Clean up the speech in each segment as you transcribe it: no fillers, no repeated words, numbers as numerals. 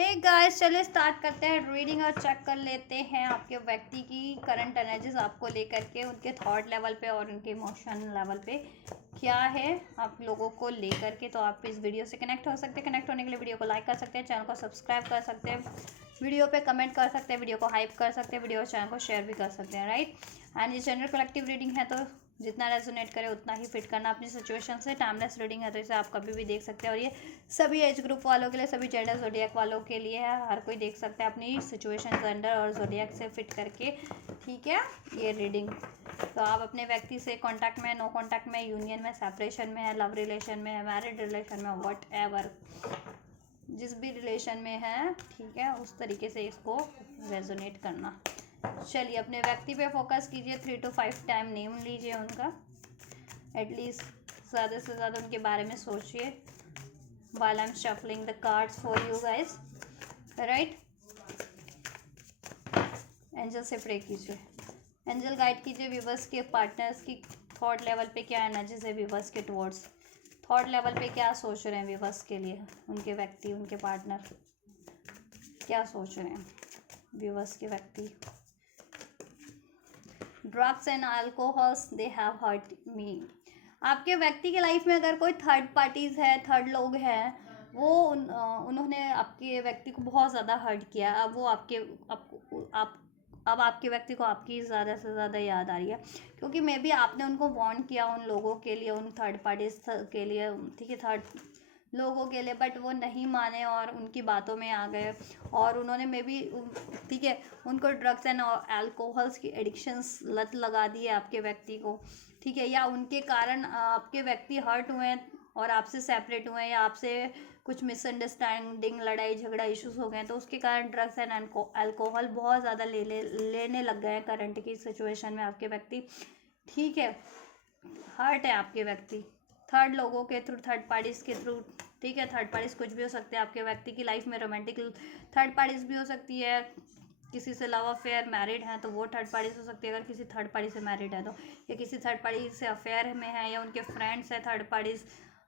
Hey guys, चलिए start करते हैं रीडिंग और चेक कर लेते हैं आपके व्यक्ति की करंट एनर्जीज आपको लेकर के उनके थॉट लेवल पे और उनके इमोशन लेवल पे क्या है आप लोगों को लेकर के। तो आप इस वीडियो से कनेक्ट हो सकते हैं। कनेक्ट होने के लिए वीडियो को लाइक कर सकते हैं, चैनल को सब्सक्राइब कर सकते हैं, वीडियो पे कमेंट कर सकते हैं, वीडियो को हाइप कर सकते हैं, वीडियो चैनल को शेयर भी कर सकते हैं, राइट। एंड ये जनरल कलेक्टिव रीडिंग है, तो जितना रेजोनेट करे उतना ही फिट करना अपनी सिचुएशन से। टाइमलेस रीडिंग है, तो इसे आप कभी भी देख सकते हैं, और ये सभी एज ग्रुप वालों के लिए, सभी जेंडर जोडियक वालों के लिए है। हर कोई देख सकता है अपनी सिचुएशन, जेंडर और जोडियक से फिट करके, ठीक है। ये रीडिंग तो आप अपने व्यक्ति से कांटेक्ट में, नो कांटेक्ट में, यूनियन में, सेपरेशन में है, लव रिलेशन में है, मैरिड रिलेशन में, व्हाट एवर, जिस भी रिलेशन में है, ठीक है, उस तरीके से इसको रेजोनेट करना। चलिए अपने व्यक्ति पे फोकस कीजिए। 3 to 5 टाइम नेम लीजिए उनका, एटलीस्ट ज़्यादा से ज़्यादा उनके बारे में सोचिए while I'm shuffling the cards for you guys, right। Angel से प्रे कीजिए, एंजल गाइड कीजिए व्यूवर्स के पार्टनर्स की थॉट लेवल पे क्या एनर्जीज है, व्यूवर्स के टुवर्ड्स थॉट लेवल पे क्या सोच रहे हैं व्यूवर्स के लिए, उनके व्यक्ति, उनके पार्टनर क्या सोच रहे हैं व्यूवर्स के व्यक्ति। Drugs and alcohols they have hurt me. आपके व्यक्ति के लाइफ में अगर कोई थर्ड पार्टीज है, थर्ड लोग हैं, वो उन्होंने आपके व्यक्ति को बहुत ज़्यादा हर्ट किया। अब वो अब आपके व्यक्ति को आपकी ज़्यादा से ज़्यादा याद आ रही है, क्योंकि मे बी आपने उनको वार्न किया उन लोगों के लिए, उन थर्ड पार्टीज के लिए, ठीक है, थर्ड लोगों के लिए, बट वो नहीं माने और उनकी बातों में आ गए, और उन्होंने मे बी, ठीक है, उनको ड्रग्स एंड अल्कोहल्स की एडिक्शंस लत लगा दी है आपके व्यक्ति को, ठीक है, या उनके कारण आपके व्यक्ति हर्ट हुए हैं और आपसे सेपरेट हुए हैं, या आपसे कुछ मिसअंडरस्टैंडिंग, लड़ाई झगड़ा इश्यूज हो गए, तो उसके कारण ड्रग्स एंड अल्कोहल बहुत ज़्यादा लेने लग गए हैं करंट की सिचुएशन में आपके व्यक्ति, ठीक है। हर्ट है आपके व्यक्ति थर्ड लोगों के थ्रू, थर्ड पार्टीज के थ्रू, ठीक है। थर्ड पार्टीज कुछ भी हो सकते हैं आपके व्यक्ति की लाइफ में, रोमांटिक थर्ड पार्टीज भी हो सकती है, किसी से लव अफेयर, मैरिड हैं तो वो थर्ड पार्टीज हो सकती है, अगर किसी थर्ड पार्टी से मैरिड है तो, या किसी थर्ड पार्टी से अफेयर में है, या उनके फ्रेंड्स हैं थर्ड पार्टीज,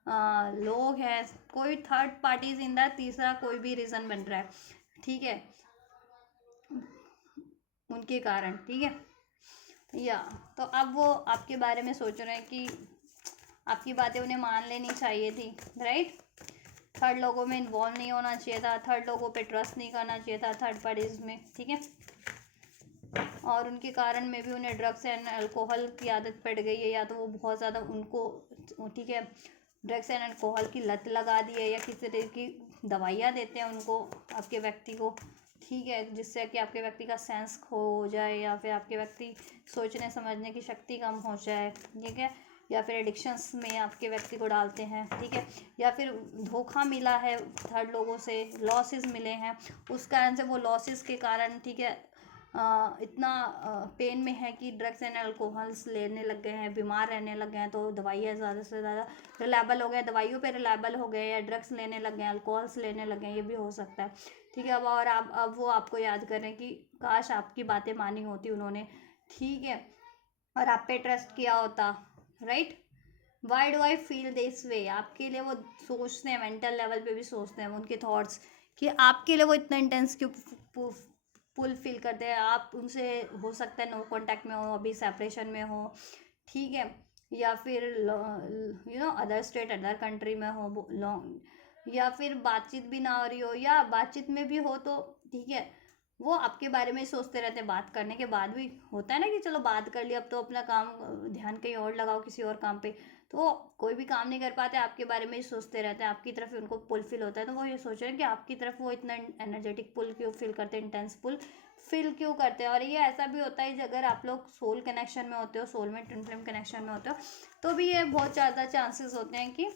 लोग हैं, कोई थर्ड पार्टीज इन द तीसरा कोई भी रीज़न बन रहा है, ठीक है, उनके कारण, ठीक है। या तो अब वो आपके बारे में सोच रहे हैं कि आपकी बातें उन्हें मान लेनी चाहिए थी, राइट। थर्ड लोगों में इन्वॉल्व नहीं होना चाहिए था, थर्ड लोगों पे ट्रस्ट नहीं करना चाहिए था, थर्ड पार्टीज में, ठीक है। और उनके कारण में भी उन्हें ड्रग्स एंड अल्कोहल की आदत पड़ गई है, या तो वो बहुत ज़्यादा उनको, ठीक है, ड्रग्स एंड अल्कोहल की लत लगा दी है, या किसी तरह की दवाइयाँ देते हैं उनको, आपके व्यक्ति को, ठीक है, जिससे कि आपके व्यक्ति का सेंस खो जाए, या फिर आपके व्यक्ति सोचने समझने की शक्ति कम हो जाए, ठीक है, या फिर एडिक्शंस में आपके व्यक्ति को डालते हैं, ठीक है, या फिर धोखा मिला है थर्ड लोगों से, लॉसेस मिले हैं, उस कारण से वो लॉसेस के कारण, ठीक है, इतना पेन में है कि ड्रग्स एंड अल्कोहल्स लेने लग गए हैं, बीमार रहने लग गए हैं, तो दवाइयाँ ज़्यादा से ज़्यादा रिलायबल हो गए, दवाइयों पे रिलायबल हो गए, या ड्रग्स लेने लग गए, अल्कोहल्स लेने लग गए, ये भी हो सकता है, ठीक है। अब वो आपको याद कर रहे हैं कि काश आपकी बातें मानी होती उन्होंने, ठीक है, और आप पे ट्रस्ट किया होता, right. Why do I feel this way, आपके लिए वो सोचते हैं, मेंटल लेवल पे भी सोचते हैं उनके थॉट्स, कि आपके लिए वो इतना इंटेंस क्यों पुल फील करते हैं। आप उनसे हो सकता है नो कांटेक्ट में हो, अभी सेपरेशन में हो, ठीक है, या फिर अदर स्टेट, अदर कंट्री में हो लॉन्ग, या फिर बातचीत भी ना हो रही हो, या बातचीत में भी हो तो, ठीक है, वो आपके बारे में ही सोचते रहते हैं। बात करने के बाद भी होता है ना कि चलो बात कर लिया, अब तो अपना काम, ध्यान कहीं और लगाओ किसी और काम पे, तो कोई भी काम नहीं कर पाते, आपके बारे में ही सोचते रहते हैं, आपकी तरफ उनको पुल फील होता है, तो वो ये सोच रहे हैं कि आपकी तरफ वो इतना एनर्जेटिक पुल क्यों फील करते हैं, इंटेंस पुल फील क्यों करते हैं। और ये ऐसा भी होता है अगर आप लोग सोल कनेक्शन में होते हो, सोलमेट ट्विन फ्लेम कनेक्शन में होते हो, तो भी ये बहुत ज़्यादा चांसेस होते हैं कि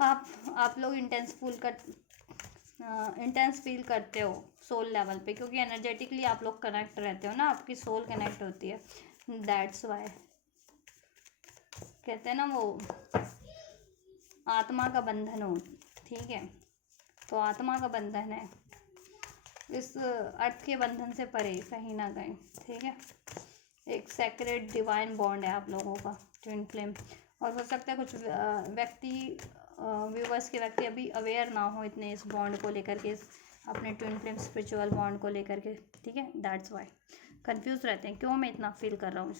आप लोग इंटेंस फील करते हो सोल लेवल पे, क्योंकि एनर्जेटिकली आप लोग कनेक्ट रहते हो ना, आपकी सोल कनेक्ट होती है, दैट्स वाई कहते हैं ना वो आत्मा का बंधन हो, ठीक है, तो आत्मा का बंधन है, इस अर्थ के बंधन से परे कहीं ना कहीं, ठीक है, एक सेक्रेट डिवाइन बॉन्ड है आप लोगों का, ट्विन फ्लेम। और हो सकता है कुछ व्यक्ति, व्यूवर्स के व्यक्ति अभी अवेयर ना हो इतने इस बॉन्ड को लेकर के, अपने ट्विन फ्लेम स्पिरिचुअल बॉन्ड को लेकर के, ठीक है। दैट्स वाई कंफ्यूज रहते हैं, क्यों मैं इतना फील कर रहा हूँ।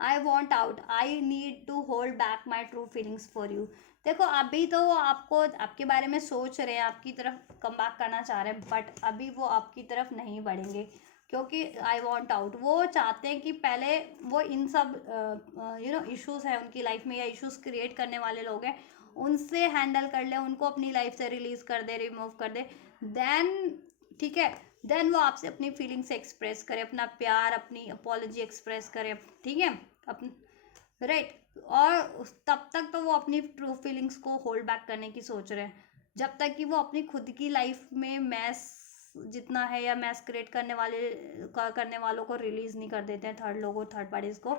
I want out, I need to hold back my true feelings for you. देखो अभी तो वो आपको आपके बारे में सोच रहे हैं, आपकी तरफ कम बैक करना चाह रहे हैं, बट अभी वो आपकी तरफ नहीं बढ़ेंगे, क्योंकि आई वॉन्ट आउट वो चाहते हैं कि पहले वो इन सब इश्यूज है उनकी लाइफ में, या इश्यूज क्रिएट करने वाले लोग हैं, उनसे हैंडल कर ले, उनको अपनी लाइफ से रिलीज कर दे, रिमूव कर दे, देन ठीक है, देन वो आपसे अपनी फीलिंग्स एक्सप्रेस करे, अपना प्यार, अपनी अपॉलॉजी एक्सप्रेस करे, ठीक है, अपन राइट। और तब तक तो वो अपनी ट्रू फीलिंग्स को होल्ड बैक करने की सोच रहे हैं, जब तक कि वो अपनी खुद की लाइफ में मैस जितना है या मैस क्रिएट करने वालों को रिलीज नहीं कर देते हैं, थर्ड लोगों, थर्ड पार्टीज को,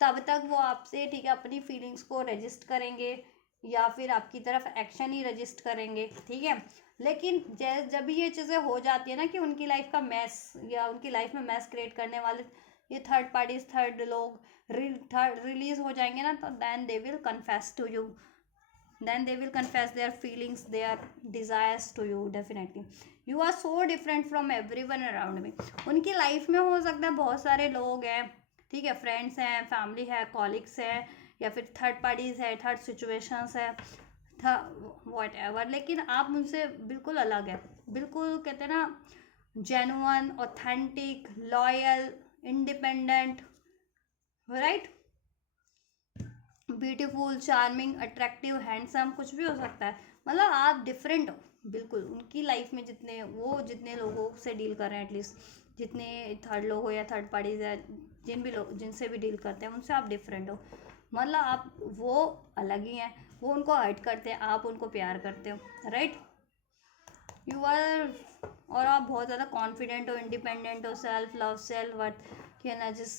तब तक वो आपसे ठीक है अपनी फीलिंग्स को रजिस्ट करेंगे, या फिर आपकी तरफ एक्शन ही रजिस्ट करेंगे, ठीक है। लेकिन जब भी ये चीज़ें हो जाती है ना कि उनकी लाइफ का मैस, या उनकी लाइफ में मैस क्रिएट करने वाले ये थर्ड पार्टीज, थर्ड लोग रिलीज हो जाएंगे ना, तो then they will confess to you, then they will confess their feelings, their desires to you definitely. You are so different from everyone around me. उनकी life में हो सकता है बहुत सारे लोग हैं, ठीक है, फ्रेंड्स हैं, फैमिली है, कॉलिग्स हैं, या फिर थर्ड पार्टीज है, थर्ड सिचुएशंस है, वॉट एवर, लेकिन आप मुझसे बिल्कुल अलग है, बिल्कुल कहते हैं ना genuine, authentic, loyal, independent, right, beautiful, charming, attractive, handsome, कुछ भी हो सकता है, मतलब आप डिफरेंट हो बिल्कुल। उनकी लाइफ में जितने लोगों से डील कर रहे हैं, एटलीस्ट जितने थर्ड लोग हो या थर्ड पार्टीज है, जिनसे भी डील करते हैं, उनसे आप डिफरेंट हो, मतलब आप वो अलग ही हैं, वो उनको हर्ट करते हैं, आप उनको प्यार करते हो, राइट। यू आर, और आप बहुत ज़्यादा कॉन्फिडेंट हो, इंडिपेंडेंट हो, सेल्फ लव, सेल्फ वर्थ की energies.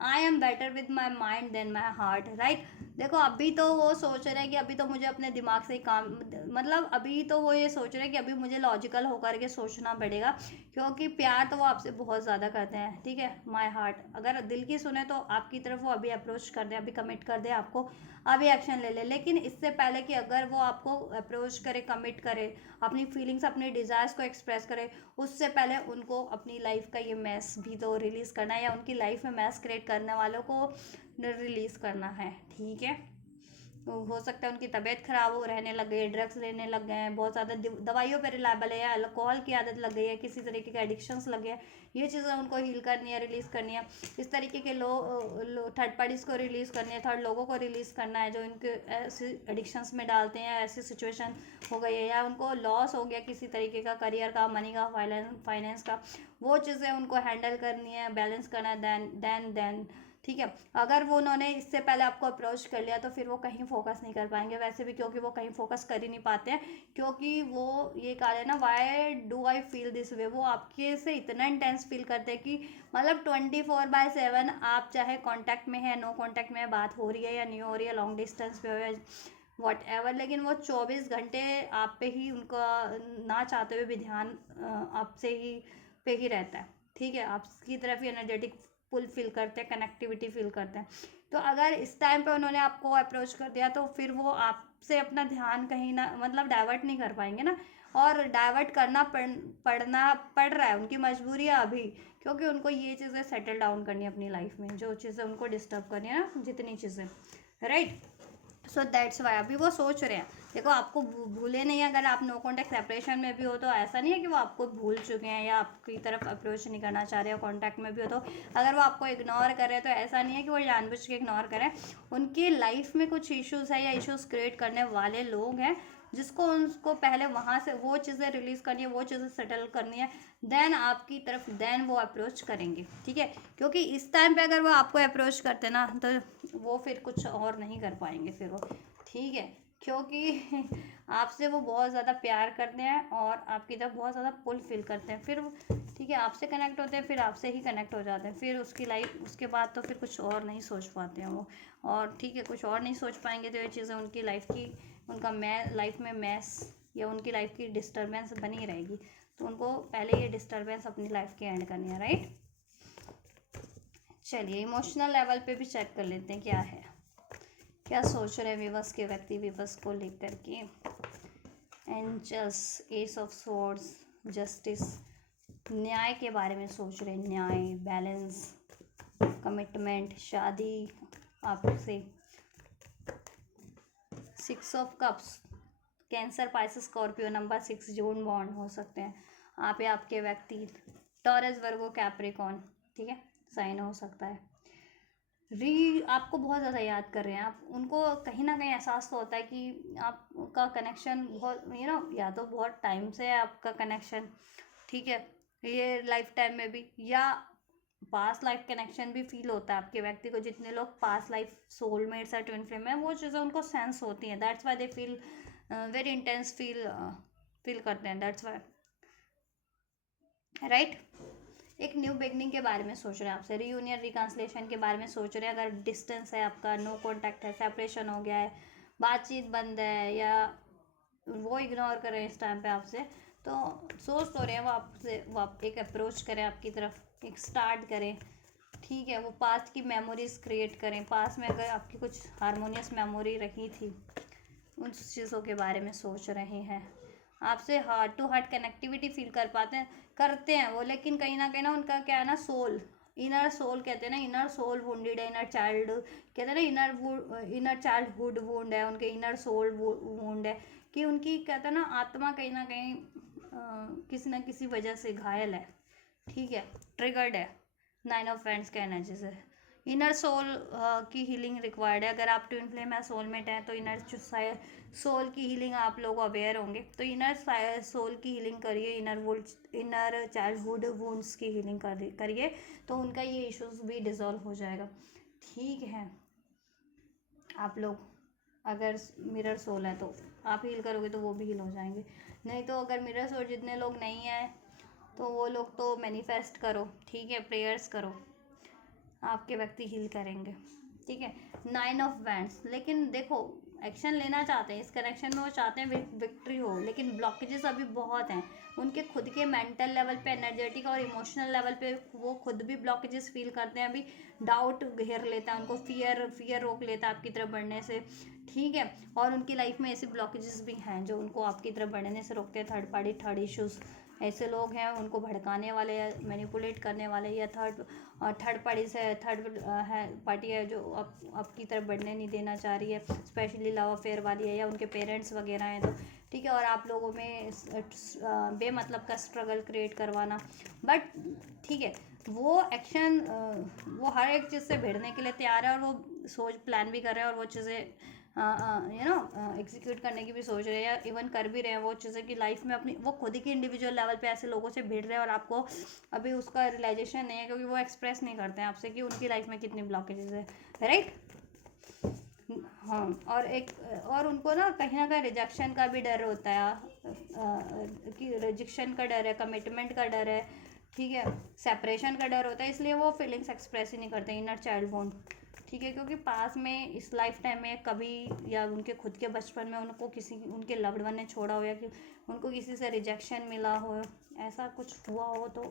I am better with my mind than my heart, right. देखो अभी तो वो सोच रहे हैं कि अभी तो मुझे अपने दिमाग से ही काम, मतलब अभी तो वो ये सोच रहे हैं कि अभी मुझे लॉजिकल होकर के सोचना पड़ेगा, क्योंकि प्यार तो वो आपसे बहुत ज़्यादा करते हैं, ठीक है। माई हार्ट, अगर दिल की सुने तो आपकी तरफ वो अभी अप्रोच कर दे, अभी कमिट कर दे आपको, अभी एक्शन ले ले, लेकिन इससे पहले कि अगर वो आपको अप्रोच करे, कमिट करे, अपनी फीलिंग्स, अपनी डिज़ायर्स को एक्सप्रेस करे, उससे पहले उनको अपनी लाइफ का ये मैस भी तो रिलीज़ करना है, या उनकी लाइफ में मैस क्रिएट करने वालों को रिलीज़ करना है, ठीक है। तो हो सकता है उनकी तबीयत खराब हो, रहने लग गई, ड्रग्स लेने लग गए हैं, बहुत ज़्यादा दवाइयों पर रिलायबल है, या अल्कोहल की आदत लग गई है, किसी तरीके के एडिक्शंस लग गए, ये चीज़ें उनको हील करनी है, रिलीज़ करनी है, इस तरीके के थर्ड पार्टीज़ को रिलीज़ करनी है, थर्ड लोगों को रिलीज़ करना है, जो इनके ऐसे एडिक्शंस में डालते हैं, ऐसी सिचुएशन हो गई है, या उनको लॉस हो गया किसी तरीके का, करियर का, मनी का, फाइनेंस का, वो चीज़ें उनको हैंडल करनी है, बैलेंस करना है, देन ठीक है। अगर वो उन्होंने इससे पहले आपको अप्रोच कर लिया तो फिर वो कहीं फोकस नहीं कर पाएंगे वैसे भी, क्योंकि वो कहीं फोकस कर ही नहीं पाते हैं, क्योंकि वो ये कहा है ना, why do I feel this way, वो आपके से इतना इंटेंस फील करते हैं कि मतलब 24/7 आप चाहे कांटेक्ट में है, नो कांटेक्ट में बात हो रही है या नहीं हो रही है, लॉन्ग डिस्टेंस पे हो या वॉट एवर, लेकिन वो 24 घंटे आप पे ही, उनका ना चाहते हुए भी ध्यान आपसे ही पे ही रहता है, ठीक है, आपकी तरफ ही एनर्जेटिक पुल फील करते हैं, कनेक्टिविटी फील करते हैं। तो अगर इस टाइम पे उन्होंने आपको अप्रोच कर दिया तो फिर वो आपसे अपना ध्यान कहीं ना, मतलब डाइवर्ट नहीं कर पाएंगे ना, और डाइवर्ट करना पड़ रहा है, उनकी मजबूरी है अभी, क्योंकि उनको ये चीज़ें सेटल डाउन करनी है अपनी लाइफ में, जो चीज़ें उनको डिस्टर्ब करनी है ना, जितनी चीज़ें, राइट। सो दैट्स वाई अभी वो सोच रहे हैं। देखो आपको भूले नहीं, अगर आप नो कॉन्टैक्ट सेपरेशन में भी हो तो ऐसा नहीं है कि वो आपको भूल चुके हैं या आपकी तरफ अप्रोच नहीं करना चाह रहे हो, कॉन्टैक्ट में भी हो तो अगर वो आपको इग्नोर कर रहे हैं तो ऐसा नहीं है कि वो जानबूझ के इग्नोर करें, उनकी लाइफ में कुछ इश्यूज़ है या इश्यूज़ क्रिएट करने वाले लोग हैं, जिसको उनको पहले वहाँ से वो चीज़ें रिलीज़ करनी है, वो चीज़ें सेटल करनी है, देन आपकी तरफ देन वो अप्रोच करेंगे, ठीक है। क्योंकि इस टाइम पे अगर वो आपको अप्रोच करते ना तो वो फिर कुछ और नहीं कर पाएंगे फिर वो, ठीक है, क्योंकि आपसे वो बहुत ज़्यादा प्यार करते हैं और आपकी तरफ बहुत ज़्यादा पुल फील करते हैं, फिर ठीक है आपसे कनेक्ट होते हैं, फिर आपसे ही कनेक्ट हो जाते हैं, फिर उसकी लाइफ उसके बाद तो फिर कुछ और नहीं सोच पाते हैं वो, और ठीक है कुछ और नहीं सोच पाएंगे तो ये चीज़ें उनकी लाइफ की, उनका लाइफ में मैस या उनकी लाइफ की डिस्टर्बेंस बनी रहेगी, तो उनको पहले ये डिस्टर्बेंस अपनी लाइफ की एंड करनी है, राइट। चलिए इमोशनल लेवल पे भी चेक कर लेते हैं क्या है, क्या सोच रहे हैं विवश के व्यक्ति विवश को लेकर के। Angels, ace of swords, justice, न्याय के बारे में सोच रहे हैं, न्याय, बैलेंस, कमिटमेंट, शादी आपसे। 6 of cups, cancer, Pisces, Scorpio, number 6 June bond हो सकते हैं आप या आपके व्यक्ति। टॉरस, वर्गो, कैप्रिकॉर्न, ठीक है, साइन हो सकता है। आपको बहुत ज़्यादा याद कर रहे हैं आप, उनको कहीं ना कहीं एहसास तो होता है कि आपका कनेक्शन बहुत या तो बहुत टाइम से है आपका कनेक्शन, ठीक है, ये लाइफ टाइम में भी, या पास्ट लाइफ कनेक्शन भी फील होता है आपके व्यक्ति को। जितने लोग पास्ट लाइफ सोलमेट्स है, ट्विन फ्लेम है, वो चीज़ें उनको सेंस होती हैं, that's why they feel very intense feel करते हैं, दैट्स वाई, राइट। एक न्यू बिगनिंग के बारे में सोच रहे हैं आपसे, रीयूनियन, रिकॉन्सिलेशन के बारे में सोच रहे हैं। अगर डिस्टेंस है आपका, नो कॉन्टैक्ट है, सेपरेशन हो गया है, बातचीत बंद है, या वो इग्नोर करें इस टाइम पे आपसे, तो सोच तो रहे हैं वो आपसे, वो आप एक अप्रोच करें आपकी तरफ, एक स्टार्ट करें, ठीक है, वो पास्ट की मेमोरीज क्रिएट करें। पास्ट में अगर आपकी कुछ हारमोनियस मेमोरी रही थी, उन चीज़ों के बारे में सोच रहे हैं। आपसे heart to heart connectivity feel कर पाते हैं, करते हैं वो, लेकिन कहीं ना उनका क्या है ना, सोल, इनर सोल कहते हैं ना, इनर सोल वुंडेड है, इनर चाइल्ड कहते हैं ना, इनर चाइल्डहुड वुंड है, उनके इनर सोल वुंड है, कि उनकी कहते हैं ना आत्मा कहीं ना कहीं किसी न किसी वजह से घायल है, ठीक है, ट्रिगर्ड है, 9 ऑफ वैंड्स के एनर्जी से। इनर सोल की हीलिंग रिक्वायर्ड है। अगर आप ट्विन फ्लेम है, सोलमेट हैं, तो इनर सोल की हीलिंग आप लोग अवेयर होंगे, तो इनर सोल की हीलिंग करिए, इनर चाइल्डहुड वुंड्स की हीलिंग करिए, तो उनका ये इश्यूज भी डिसॉल्व हो जाएगा, ठीक है। आप लोग अगर मिरर सोल है तो आप हील करोगे तो वो भी हील हो जाएंगे, नहीं तो अगर मिरर सोल जितने लोग नहीं हैं तो वो लोग तो मैनिफेस्ट करो, ठीक है, प्रेयर्स करो, आपके व्यक्ति हील करेंगे, ठीक है। 9 ऑफ वैंड्स, लेकिन देखो एक्शन लेना चाहते हैं इस कनेक्शन में, वो चाहते हैं विक्ट्री हो, लेकिन ब्लॉकेजेस अभी बहुत हैं उनके खुद के मेंटल लेवल पे, एनर्जेटिक और इमोशनल लेवल पे, वो खुद भी ब्लॉकेजेस फील करते हैं अभी, डाउट घेर लेता है उनको, फियर रोक लेता है आपकी तरफ बढ़ने से, ठीक है। और उनकी लाइफ में ऐसे ब्लॉकेजेस भी हैं जो उनको आपकी तरफ बढ़ने से रोकते हैं, थर्ड इश्यूज़, ऐसे लोग हैं उनको भड़काने वाले या मैनिपुलेट करने वाले, या थर्ड पार्टी से है पार्टी है जो आपकी तरफ बढ़ने नहीं देना चाह रही है, स्पेशली लव अफेयर वाली है, या उनके पेरेंट्स वगैरह हैं, तो ठीक है। और आप लोगों में बेमतलब का स्ट्रगल क्रिएट करवाना, बट ठीक है, वो एक्शन वो हर एक चीज़ से भिड़ने के लिए तैयार है, और वो सोच प्लान भी कर रहे हैं, और वो चीज़ें एग्जीक्यूट करने की भी सोच रहे हैं, या इवन कर भी रहे हैं वो चीज़ें कि लाइफ में अपनी, वो खुद ही की इंडिविजुअल लेवल पे ऐसे लोगों से भिड़ रहे हैं, और आपको अभी उसका रियलाइजेशन नहीं है, क्योंकि वो एक्सप्रेस नहीं करते हैं आपसे कि उनकी लाइफ में कितनी ब्लॉकेजेस है, राइट। हाँ, और उनको ना कहीं रिजेक्शन का भी डर होता है, कि रिजेक्शन का डर है, कमिटमेंट का डर है, ठीक है, सेपरेशन का डर होता है, इसलिए वो फीलिंग्स एक्सप्रेस ही नहीं करते, इनर चाइल्ड बॉन्ड, ठीक है। क्योंकि पास में इस लाइफ टाइम में कभी, या उनके खुद के बचपन में उनको किसी उनके लव्ड वन ने छोड़ा हो, या कि उनको किसी से रिजेक्शन मिला हो, ऐसा कुछ हुआ हो, तो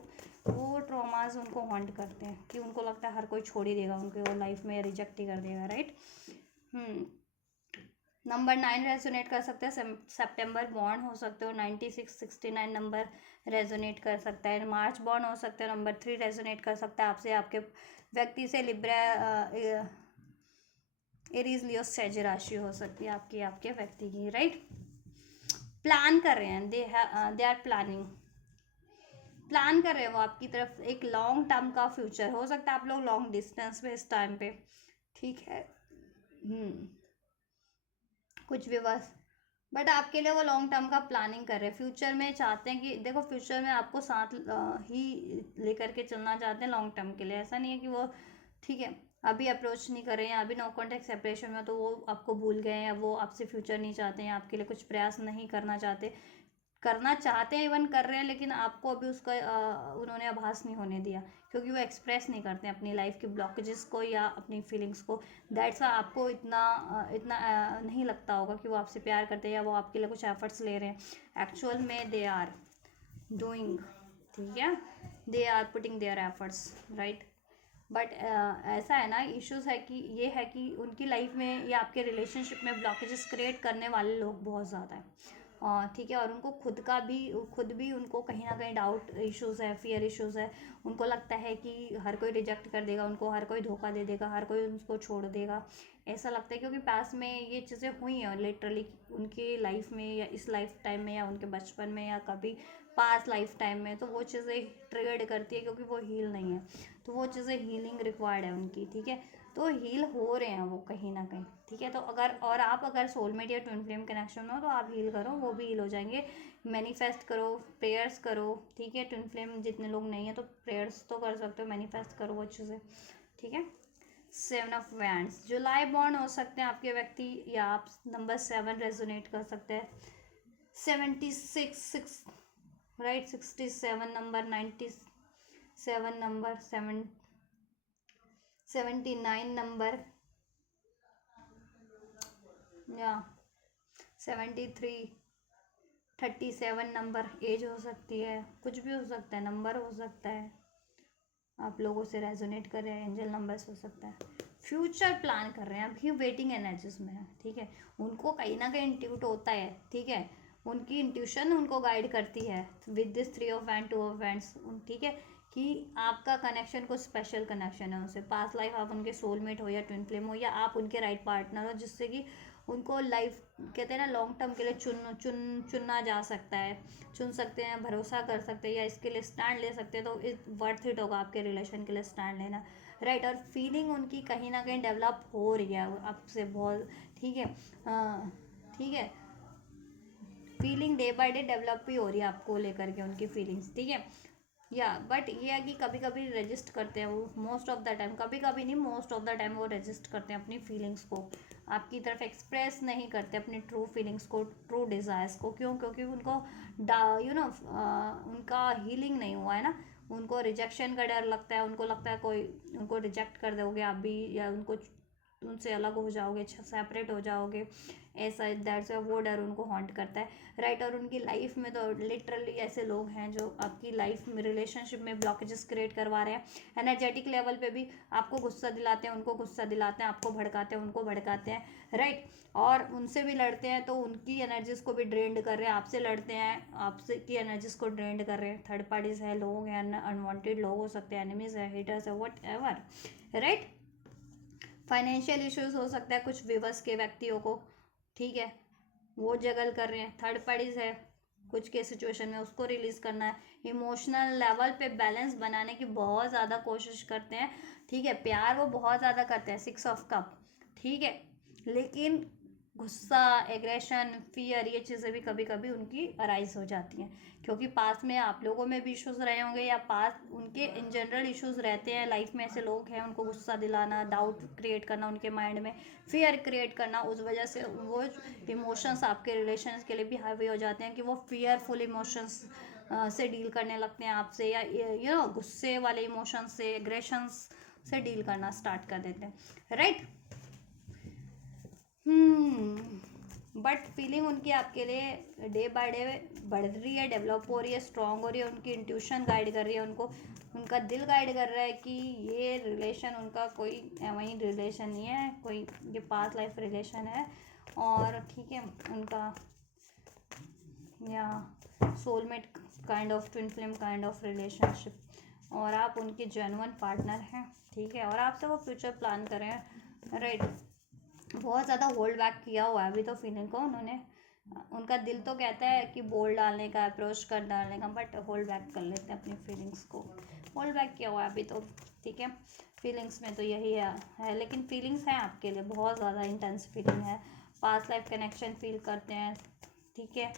वो ट्रॉमाज उनको हॉन्ट करते हैं, कि उनको लगता है हर कोई छोड़ ही देगा उनको, वो लाइफ में रिजेक्ट ही कर देगा, राइट। नंबर 9 रेजोनेट कर सकते हैं, सितंबर बॉन्ड हो सकते हो, 96 69 नंबर रेजोनेट कर सकता है, मार्च बॉन्ड हो सकते हैं, नंबर 3 रेजोनेट कर सकता है आपसे, आपके व्यक्ति से, लिब्रा, एरीज, लियो, सेज राशि हो सकती है आपके व्यक्ति की, राइट। प्लान कर रहे हैं, दे आर प्लान कर रहे हैं वो आपकी तरफ एक लॉन्ग टर्म का फ्यूचर, हो सकता है आप लोग लॉन्ग डिस्टेंस पे इस टाइम पे, ठीक है। कुछ भी बस, बट आपके लिए वो लॉन्ग टर्म का प्लानिंग कर रहे हैं, फ्यूचर में चाहते हैं कि देखो फ्यूचर में आपको साथ ही लेकर के चलना चाहते हैं लॉन्ग टर्म के लिए, ऐसा नहीं है कि वो, ठीक है, अभी अप्रोच नहीं कर रहे हैं, अभी नो कॉन्टेक्ट सेपरेशन में, तो वो आपको भूल गए हैं, वो आपसे फ्यूचर नहीं चाहते हैं, आपके लिए कुछ प्रयास नहीं करना चाहते हैं, इवन कर रहे हैं, लेकिन आपको अभी उसका उन्होंने आभास नहीं होने दिया, क्योंकि वो एक्सप्रेस नहीं करते हैं अपनी लाइफ के ब्लॉकेजेस को या अपनी फीलिंग्स को, दैट्स वाई आपको इतना नहीं लगता होगा कि वो आपसे प्यार करते हैं, या वो आपके लिए कुछ एफर्ट्स ले रहे हैं, एक्चुअल में दे आर डूइंग, ठीक है, they are putting their efforts, right. But ऐसा है ना, इश्यूज है कि ये है कि उनकी लाइफ में या आपके रिलेशनशिप में ब्लॉकेजेस क्रिएट करने वाले लोग बहुत ज़्यादा हैं, ठीक है। और उनको खुद भी उनको कहीं ना कहीं डाउट इश्यूज़ है, फियर इश्यूज़ है। उनको लगता है कि हर कोई रिजेक्ट कर देगा उनको, हर कोई धोखा दे देगा, हर कोई उनको छोड़ देगा, ऐसा लगता है। क्योंकि पास में ये चीज़ें हुई हैं लिटरली उनकी लाइफ में, या इस लाइफ टाइम में, या उनके बचपन में, या कभी पास लाइफ टाइम में। तो वो चीज़ें ट्रिगर्ड करती है क्योंकि वो हील नहीं है, तो वो चीज़ें हीलिंग रिक्वायर्ड है उनकी, ठीक है। तो हील हो रहे हैं वो कहीं ना कहीं, ठीक है। तो आप अगर सोलमेट या ट्विन फ्लेम कनेक्शन हो तो आप हील करो, वो भी हील हो जाएंगे। मैनिफेस्ट करो, प्रेयर्स करो, ठीक है। ट्विन फ्लेम जितने लोग नहीं है तो प्रेयर्स तो कर सकते हो, मैनिफेस्ट करो वो चीज़ें, ठीक है। 7 ऑफ वैंड्स, जुलाई बॉर्न हो सकते हैं आपके व्यक्ति, या आप नंबर 7 रेजोनेट कर सकते हैं। 76 राइट, 67 नंबर, 97 नंबर, 79 नंबर, या 73, 37 नंबर। एज हो सकती है, कुछ भी हो सकता है, नंबर हो सकता है, आप लोगों से रेजोनेट कर रहे हैं, एंजल नंबर्स हो सकता है। फ्यूचर प्लान कर रहे हैं, अभी वेटिंग एनर्जीज में है, ठीक है। उनको कहीं ना कहीं इंट्यूट होता है, ठीक है। उनकी इंट्यूशन उनको गाइड करती है with this 3 of wand 2 of wands, ठीक है। कि आपका कनेक्शन कुछ स्पेशल कनेक्शन है उनसे, पास लाइफ आप उनके सोलमेट हो, या ट्विन फ्लेम हो, या आप उनके राइट पार्टनर हो, जिससे कि उनको लाइफ कहते हैं ना लॉन्ग टर्म के लिए चुनना जा सकता है, चुन सकते हैं, भरोसा कर सकते हैं, या इसके लिए स्टैंड ले सकते हैं। तो इस वर्थ इट होगा आपके रिलेशन के लिए स्टैंड लेना, राइट। और फीलिंग उनकी कहीं ना कहीं डेवलप हो रही है आपसे बहुत, ठीक है। ठीक है, feeling day by day develop भी हो रही है आपको लेकर के उनकी फीलिंग्स, ठीक है। या बट ये है कि कभी कभी रजिस्ट करते हैं वो, मोस्ट ऑफ द टाइम, कभी कभी नहीं, मोस्ट ऑफ द टाइम वो रजिस्ट करते हैं अपनी फीलिंग्स को, आपकी तरफ एक्सप्रेस नहीं करते अपनी ट्रू फीलिंग्स को, ट्रू डिज़ायर्स को। क्यों? क्योंकि उनको उनका हीलिंग नहीं हुआ है ना, उनको रिजेक्शन का डर लगता है, उनको लगता है कोई उनको रिजेक्ट कर दोगे आप भी, या उनको उनसे अलग हो जाओगे, सेपरेट हो जाओगे, ऐसा दैट्स वो डर उनको हॉन्ट करता है, राइट। और उनकी लाइफ में तो लिटरली ऐसे लोग हैं जो आपकी लाइफ में रिलेशनशिप में ब्लॉकेजेस क्रिएट करवा रहे हैं, एनर्जेटिक लेवल पे भी आपको गुस्सा दिलाते हैं, उनको गुस्सा दिलाते हैं, आपको भड़काते हैं, उनको भड़काते हैं, राइट। और उनसे भी लड़ते हैं तो उनकी एनर्जीज को भी ड्रेन्ड कर रहे हैं, आपसे लड़ते हैं आपसे की एनर्जीज को ड्रेन्ड कर रहे हैं। थर्ड पार्टीज है, लोग हैं, अनवांटेड लोग हो सकते हैं, एनिमीज है, हेटर्स है, what ever, right. Financial issues हो सकता है कुछ विवश के व्यक्तियों को, ठीक है, वो जगल कर रहे हैं। थर्ड पार्टीज है कुछ के सिचुएशन में, उसको रिलीज करना है। इमोशनल लेवल पे बैलेंस बनाने की बहुत ज़्यादा कोशिश करते हैं, ठीक है। प्यार वो बहुत ज़्यादा करते हैं, 6 ऑफ कप, ठीक है। लेकिन गुस्सा, एग्रेशन, फियर, ये चीज़ें भी कभी कभी उनकी अराइज हो जाती हैं, क्योंकि पास में आप लोगों में भी इश्यूज रहे होंगे, या पास उनके इन जनरल इश्यूज रहते हैं लाइफ में। ऐसे लोग हैं, उनको गुस्सा दिलाना, डाउट क्रिएट करना उनके माइंड में, फियर क्रिएट करना, उस वजह से वो इमोशंस आपके रिलेशन के लिए भी हावी हो जाते हैं, कि वो फियरफुल इमोशंस से डील करने लगते हैं आपसे, या गुस्से वाले इमोशंस से, एग्रेशंस से डील करना स्टार्ट कर देते हैं, राइट। बट फीलिंग उनकी आपके लिए डे बाय डे बढ़ रही है, डेवलप हो रही है, स्ट्रांग हो रही है। उनकी इंट्यूशन गाइड कर रही है उनको, उनका दिल गाइड कर रहा है कि ये रिलेशन उनका कोई वही रिलेशन नहीं है, कोई ये पास्ट लाइफ रिलेशन है, और ठीक है उनका या soulmate kind of, twin flame kind of relationship, और आप उनके जेन्युइन पार्टनर हैं, ठीक है। और आपसे वो फ्यूचर प्लान कर रहे हैं, राइट। बहुत ज़्यादा होल्ड बैक किया हुआ है अभी तो फीलिंग को उन्होंने, उनका दिल तो कहता है कि बोल डालने का, अप्रोच कर डालने का, बट होल्ड बैक कर लेते हैं अपनी फीलिंग्स को, होल्ड बैक किया हुआ है अभी तो, ठीक है। फीलिंग्स में तो यही है, लेकिन फीलिंग्स हैं आपके लिए, बहुत ज़्यादा इंटेंस फीलिंग है, पास्ट लाइफ कनेक्शन फील करते हैं, ठीक है।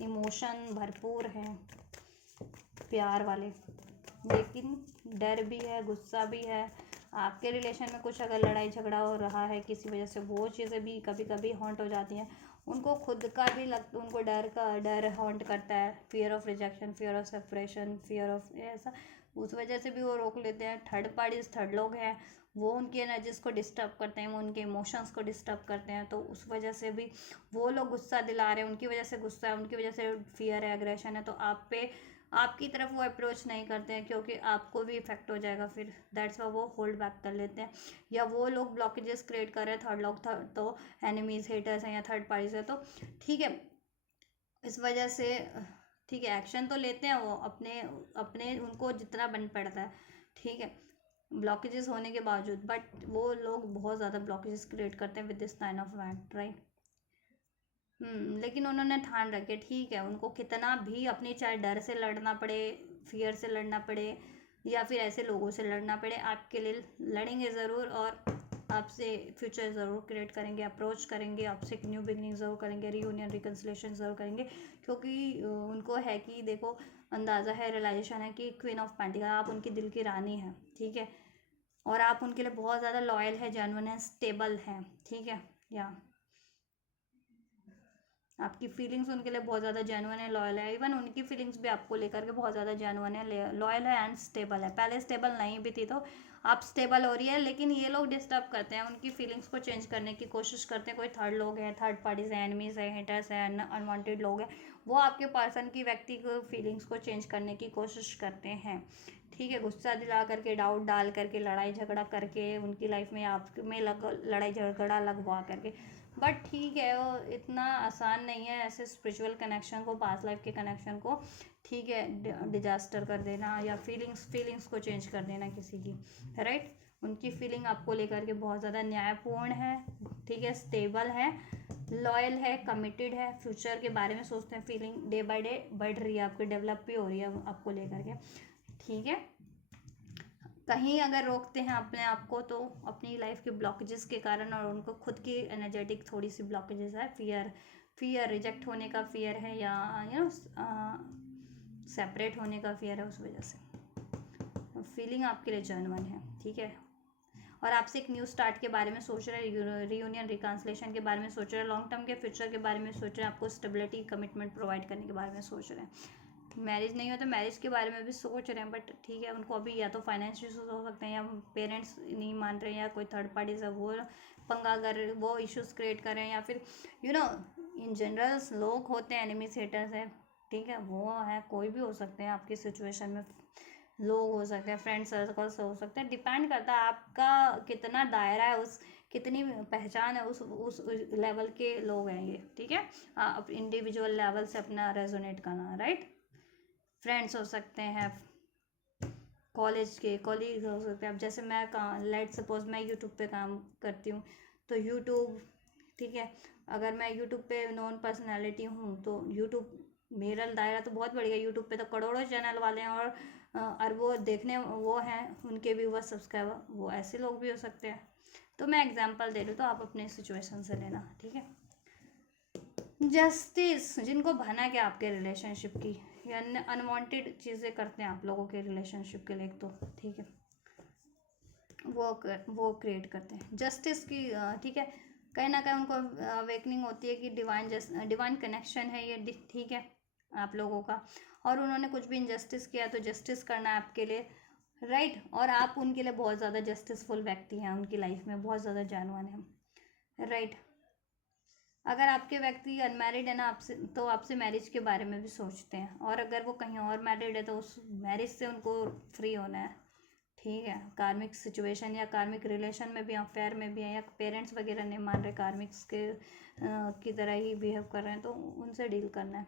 इमोशन भरपूर हैं प्यार वाले, लेकिन डर भी है, गुस्सा भी है। आपके रिलेशन में कुछ अगर लड़ाई झगड़ा हो रहा है किसी वजह से, वो चीज़ें भी कभी कभी हॉन्ट हो जाती हैं उनको, खुद का भी उनको डर हॉन्ट करता है, fear of rejection, fear of separation, fear of ऐसा, उस वजह से भी वो रोक लेते हैं। थर्ड पार्टीज, थर्ड लोग हैं, वो उनकी एनर्जीज को डिस्टर्ब करते हैं, वो उनके इमोशंस को डिस्टर्ब करते हैं, तो उस वजह से भी वो लोग गुस्सा दिला रहे हैं, उनकी वजह से गुस्सा है, उनकी वजह से फियर है, एग्रेशन है, तो आप पे आपकी तरफ वो अप्रोच नहीं करते हैं क्योंकि आपको भी इफेक्ट हो जाएगा फिर, दैट्स वाई वो होल्ड बैक कर लेते हैं। या वो लोग ब्लॉकेजेस क्रिएट कर रहे हैं, थर्ड लोग तो एनिमीज हेटर्स हैं या थर्ड पार्टीज है, तो ठीक है इस वजह से ठीक है एक्शन तो लेते हैं वो अपने अपने उनको जितना बन पड़ता है, ठीक है ब्लॉकेजेस होने के बावजूद, बट वो लोग बहुत ज़्यादा ब्लॉकेजेस क्रिएट करते हैं with this kind of event, right. लेकिन उन्होंने ठान रखे, ठीक है उनको कितना भी अपनी चाहे डर से लड़ना पड़े, फियर से लड़ना पड़े, या फिर ऐसे लोगों से लड़ना पड़े, आपके लिए लड़ेंगे ज़रूर और आपसे फ्यूचर ज़रूर क्रिएट करेंगे, अप्रोच करेंगे आपसे, एक न्यू बिगनिंग ज़रूर करेंगे, रीयूनियन रिकन्सिलेशन ज़रूर करेंगे, क्योंकि उनको है कि देखो अंदाज़ा है, रियलाइजेशन है कि क्वीन ऑफ पेंटिकल आप उनकी दिल की रानी हैं, ठीक है, और आप उनके लिए बहुत ज़्यादा लॉयल है, जेन्युइन है, स्टेबल है, ठीक है, या आपकी फीलिंग्स उनके लिए बहुत ज़्यादा जेन्युइन है, लॉयल है, इवन उनकी फीलिंग्स भी आपको लेकर के बहुत ज़्यादा जेन्युइन है, लॉयल है एंड स्टेबल है। पहले स्टेबल नहीं भी थी तो आप स्टेबल हो रही है, लेकिन ये लोग डिस्टर्ब करते हैं, उनकी फीलिंग्स को चेंज करने की कोशिश करते हैं। कोई थर्ड लोग हैं, थर्ड पार्टीज हैं, एनिमीज हैं, हेटर्स हैं, अनवांटेड लोग हैं, वो आपके पर्सन की व्यक्ति को फीलिंग्स को चेंज करने की कोशिश करते हैं, ठीक है, गुस्सा दिला करके, डाउट डाल करके, लड़ाई झगड़ा करके, उनकी लाइफ में आप में लड़ाई झगड़ा लगवा करके, बट ठीक है वो इतना आसान नहीं है ऐसे स्पिरिचुअल कनेक्शन को, पास्ट लाइफ के कनेक्शन को, ठीक है डिजास्टर कर देना या फीलिंग्स को चेंज कर देना किसी की, राइट। उनकी फीलिंग आपको लेकर के बहुत ज़्यादा न्यायपूर्ण है, ठीक है, स्टेबल है, लॉयल है, कमिटेड है, फ्यूचर के बारे में सोचते हैं, फीलिंग डे बाय डे बढ़ रही है आपकी, डेवलप भी हो रही है आपको लेकर के, ठीक है। कहीं अगर रोकते हैं अपने आप को तो अपनी लाइफ के ब्लॉकेजेस के कारण, और उनको खुद की एनर्जेटिक थोड़ी सी ब्लॉकेजेस है, फियर रिजेक्ट होने का फियर है, या यू नो सेपरेट होने का फियर है, उस वजह से फीलिंग आपके लिए जेन्युइन है, ठीक है, और आपसे एक न्यू स्टार्ट के बारे में सोच रहे हैं, रीयूनियन रिकन्सिलेशन के बारे में सोच रहे हैं, लॉन्ग टर्म के फ्यूचर के बारे में सोच रहे हैं, आपको स्टेबिलिटी कमिटमेंट प्रोवाइड करने के बारे में सोच रहे हैं, मैरिज नहीं हो तो मैरिज के बारे में भी सोच रहे हैं, बट ठीक है उनको अभी या तो फाइनेंशियल इशूज हो सकते हैं, या पेरेंट्स नहीं मान रहे हैं, या कोई थर्ड पार्टी से वो पंगा कर, वो इश्यूज क्रिएट कर रहे हैं, या फिर यू नो इन जनरल लोग होते हैं एनिमीज हेटर्स है, ठीक है, वो है कोई भी हो सकते हैं आपकी सिचुएशन में, लोग हो सकते हैं, फ्रेंड सर्कल्स हो सकते हैं, डिपेंड करता है आपका कितना दायरा है, उस कितनी पहचान है उस लेवल के लोग हैं ये, ठीक है, आप इंडिविजुअल लेवल से अपना रेजोनेट करना, राइट। फ्रेंड्स हो सकते हैं, कॉलेज के कॉलीग हो सकते हैं, अब जैसे मैं लेट सपोज मैं यूट्यूब पे काम करती हूँ, तो यूट्यूब, ठीक है, अगर मैं यूट्यूब पे नॉन पर्सनैलिटी हूँ तो यूट्यूब मेरा दायरा तो बहुत बढ़ गया, यूट्यूब पे तो करोड़ों चैनल वाले हैं, और अरबों देखने वो हैं, उनके व्यूवर सब्सक्राइबर, वो ऐसे लोग भी हो सकते हैं, तो मैं एग्जांपल दे रही हूँ, तो आप अपने सिचुएशन से लेना, ठीक है। जस्टिस, जिनको भनक है आपके रिलेशनशिप की, या अनवांटेड चीज़ें करते हैं आप लोगों के रिलेशनशिप के लिए, तो ठीक है वो क्रिएट करते हैं जस्टिस की, ठीक है, कहीं ना कहीं उनको अवेकनिंग होती है कि डिवाइन कनेक्शन है ये, ठीक है, आप लोगों का, और उन्होंने कुछ भी इनजस्टिस किया तो जस्टिस करना है आपके लिए, राइट, और आप उनके लिए बहुत ज़्यादा जस्टिसफुल व्यक्ति हैं, उनकी लाइफ में बहुत ज़्यादा जेन्युइन है, राइट। अगर आपके व्यक्ति अनमैरिड है ना आपसे, तो आपसे मैरिज के बारे में भी सोचते हैं, और अगर वो कहीं और मैरिड है तो उस मैरिज से उनको फ्री होना है, ठीक है, कार्मिक सिचुएशन या कार्मिक रिलेशन में भी, अफेयर में भी है, या पेरेंट्स वगैरह नहीं मान रहे, कार्मिक्स के की तरह ही बिहेव कर रहे हैं, तो उनसे डील करना है,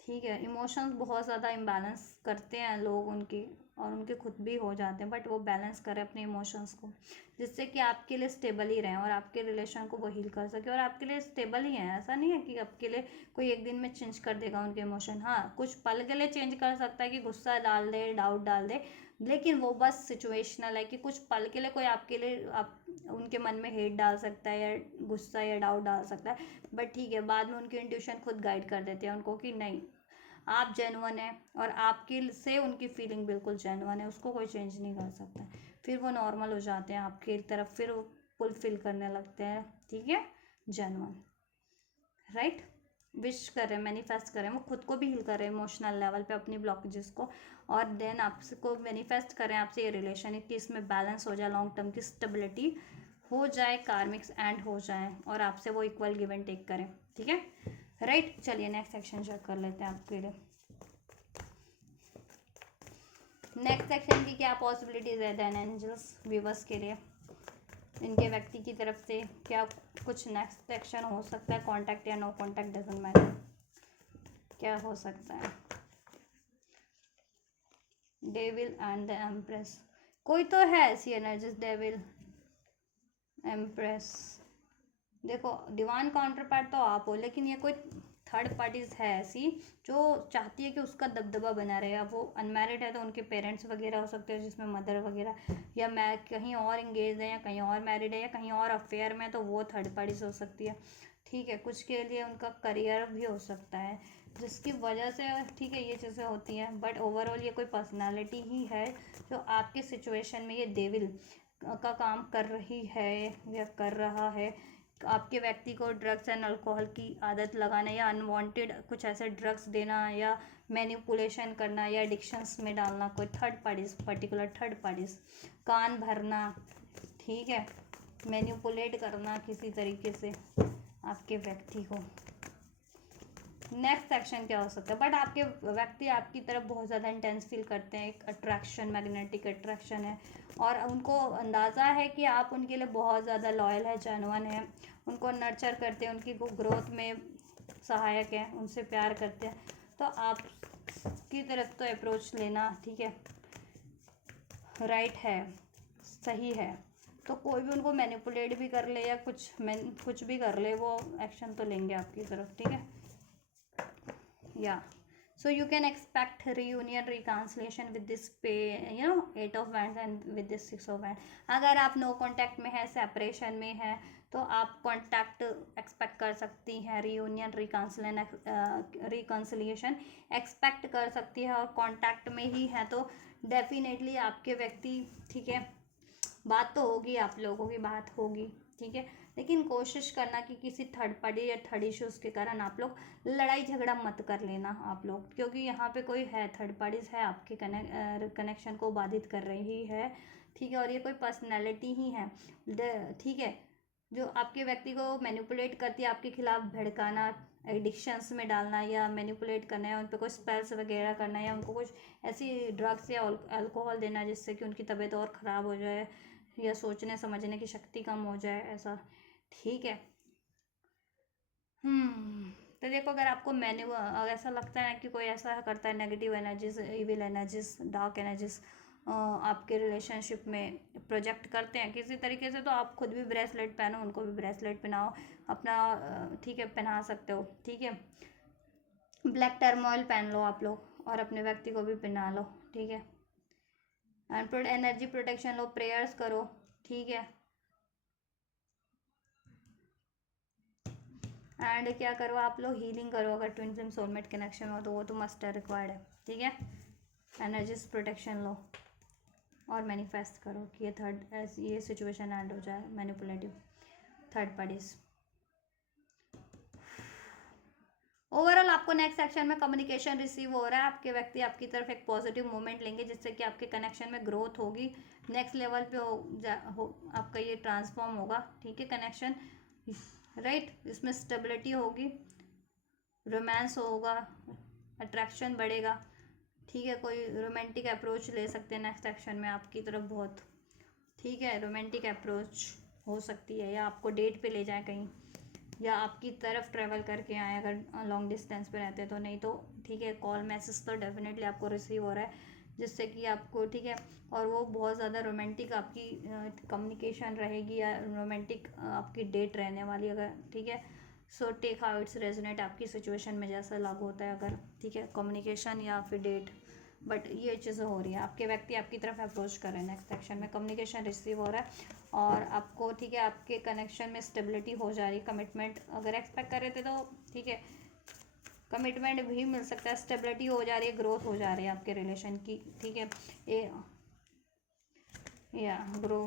ठीक है। इमोशंस बहुत ज़्यादा इम्बैलेंस करते हैं लोग उनकी, और उनके खुद भी हो जाते हैं, बट वो बैलेंस करें अपने इमोशंस को, जिससे कि आपके लिए स्टेबल ही रहें, और आपके रिलेशन को वो हील कर सके, और आपके लिए स्टेबल ही हैं, ऐसा नहीं है कि आपके लिए कोई एक दिन में चेंज कर देगा उनके इमोशन, हाँ कुछ पल के लिए चेंज कर सकता है कि गुस्सा डाल दे, डाउट डाल दे, लेकिन वो बस सिचुएशनल है कि कुछ पल के लिए कोई आपके लिए आप उनके मन में हेट डाल सकता है, या गुस्सा या डाउट डाल सकता है, बट ठीक है बाद में उनकी इंट्यूशन खुद गाइड कर देते हैं उनको कि नहीं आप जेन्युइन है, और आपके से उनकी फीलिंग बिल्कुल जेन्युइन है, उसको कोई चेंज नहीं कर सकता, फिर वो नॉर्मल हो जाते हैं आपकी तरफ, फिर वो फुलफिल करने लगते हैं, ठीक है, जेन्युइन, राइट। विश करें, मैनिफेस्ट करें, वो खुद को भी हील करें इमोशनल लेवल पे अपनी ब्लॉकेजेस को, और देन आपको मैनिफेस्ट करें आपसे ये रिलेशन कि इसमें बैलेंस हो जाए, लॉन्ग टर्म की स्टेबिलिटी हो जाए, कार्मिक्स एंड हो जाए, और आपसे वो इक्वल गिव एंड टेक करें, ठीक है, राइट। चलिए नेक्स्ट सेक्शन चेक कर लेते हैं आपके लिए। नेक्स्ट सेक्शन की क्या पॉसिबिलिटीज़ है देन एंजल्स व्यूवर्स के लिए, इनके व्यक्ति की तरफ से क्या कुछ नेक्स्ट सेक्शन हो सकता है, कांटेक्ट या नो कांटेक्ट डजंट मैटर, क्या हो सकता है। डेविल एंड द एम्प्रेस, कोई तो है ऐसी एनर्जीज, डेविल, एम्प्रेस, देखो डिवाइन काउंटर पार्ट तो आप हो, लेकिन ये कोई थर्ड पार्टीज है ऐसी जो चाहती है कि उसका दबदबा बना रहे। अब वो अनमैरिड है तो उनके पेरेंट्स वगैरह हो सकते हैं, जिसमें मदर वगैरह, या मैं कहीं और इंगेज है या कहीं और मैरिड है या कहीं और अफेयर में, तो वो थर्ड पार्टीज हो सकती है। ठीक है, कुछ के लिए उनका करियर भी हो सकता है जिसकी वजह से, ठीक है, ये चीज़ें होती हैं। बट ओवरऑल ये कोई पर्सनालिटी ही है जो आपके सिचुएशन में ये डेविल का काम कर रही है या कर रहा है। आपके व्यक्ति को ड्रग्स एंड अल्कोहल की आदत लगाना या अनवांटेड कुछ ऐसे ड्रग्स देना या मैनिपुलेशन करना या एडिक्शंस में डालना, कोई third parties, particular third parties, कान भरना, ठीक है, मैनिपुलेट करना किसी तरीके से आपके व्यक्ति को। नेक्स्ट सेक्शन क्या हो सकता है, बट आपके व्यक्ति आपकी तरफ बहुत ज़्यादा इंटेंस फील करते हैं, एक अट्रैक्शन, मैग्नेटिक अट्रैक्शन है, और उनको अंदाज़ा है कि आप उनके लिए बहुत ज़्यादा लॉयल है, जेन्युइन है, उनको नर्चर करते हैं, उनकी ग्रोथ में सहायक है, उनसे प्यार करते हैं। तो आप की तरफ तो अप्रोच लेना, ठीक है, राइट है, सही है। तो कोई भी उनको मैनिपुलेट भी कर ले या कुछ भी कर ले, वो एक्शन तो लेंगे आपकी तरफ, ठीक है। Yeah, so you can expect reunion, reconciliation with this pay, eight of wands and with this six of wands. अगर आप नो कांटेक्ट में है, सेपरेशन में है, तो आप कांटेक्ट एक्सपेक्ट कर सकती हैं, रियूनियन, रिकन्सिलिएशन एक्सपेक्ट कर सकती है, और कांटेक्ट में ही है तो डेफिनेटली आपके व्यक्ति, ठीक है, बात तो होगी, आप लोगों की बात होगी, ठीक है, लेकिन कोशिश करना कि किसी थर्ड पार्टी या थर्ड इश्यूज़ के कारण आप लोग लड़ाई झगड़ा मत कर लेना आप लोग, क्योंकि यहाँ पे कोई है, थर्ड पार्टीज है, आपके कनेक्शन को बाधित कर रही है, ठीक है, और ये कोई पर्सनैलिटी ही है, ठीक है, जो आपके व्यक्ति को मैनिपुलेट करती है, आपके खिलाफ भड़काना, एडिक्शंस में डालना या मैनिपुलेट करना या उन पर कोई स्पेल्स वगैरह करना या उनको कुछ ऐसी ड्रग्स या अल्कोहल देना जिससे कि उनकी तबीयत और ख़राब हो जाए या सोचने समझने की शक्ति कम हो जाए, ऐसा, ठीक है। तो देखो, अगर आपको ऐसा लगता है कि कोई ऐसा करता है, negative energies, evil energies, dark energies आपके रिलेशनशिप में प्रोजेक्ट करते हैं किसी तरीके से, तो आप खुद भी ब्रेसलेट पहनो, उनको भी ब्रेसलेट पहनाओ अपना, ठीक है, पहना सकते हो, ठीक है, ब्लैक टर्मोइल पहन लो आप लोग और अपने व्यक्ति को भी पहना लो, ठीक है, and energy protection low, prayers करो, ठीक है, एंड क्या करो आप लोग, हीलिंग करो, अगर ट्विन फ्लेम सोलमेट कनेक्शन हो तो वो तो मस्ट है, रिक्वायर्ड है, ठीक है, एनर्जीज प्रोटेक्शन लो और मैनिफेस्ट करो कि ये सिचुएशन एंड हो जाए, मैनिपुलेटिव थर्ड पार्टीज। ओवरऑल आपको नेक्स्ट सेक्शन में कम्युनिकेशन रिसीव हो रहा है, आपके व्यक्ति आपकी तरफ एक पॉजिटिव मूवमेंट लेंगे जिससे कि आपके कनेक्शन में ग्रोथ होगी, नेक्स्ट लेवल पे आपका ये ट्रांसफॉर्म होगा, ठीक है, कनेक्शन, राइट, इसमें स्टेबिलिटी होगी, रोमांस होगा, अट्रैक्शन बढ़ेगा, ठीक है, कोई रोमांटिक अप्रोच ले सकते हैं नेक्स्ट सेक्शन में आपकी तरफ बहुत, ठीक है, रोमांटिक अप्रोच हो सकती है, या आपको डेट पे ले जाए कहीं, या आपकी तरफ ट्रैवल करके आए अगर लॉन्ग डिस्टेंस पे रहते हैं तो, नहीं तो ठीक है, कॉल मैसेज तो डेफिनेटली आपको रिसीव हो रहा है जिससे कि आपको, ठीक है, और वो बहुत ज़्यादा रोमांटिक आपकी कम्युनिकेशन रहेगी या रोमांटिक आपकी डेट रहने वाली, अगर, ठीक है, so take how it's resonate आपकी सिचुएशन में जैसा लागू होता है, अगर, ठीक है, कम्युनिकेशन या फिर डेट, बट ये चीज़ें हो रही है, आपके व्यक्ति आपकी तरफ अप्रोच कर रहे हैं, नेक्स्ट सेक्शन में कम्युनिकेशन रिसीव हो रहा है और आपको, ठीक है, आपके कनेक्शन में स्टेबिलिटी हो जा रही है, कमिटमेंट अगर एक्सपेक्ट कर रहे थे तो, ठीक है, कमिटमेंट भी मिल सकता है, स्टेबिलिटी हो जा रही है, ग्रोथ हो जा रही है आपके रिलेशन की, ठीक है, या ग्रो,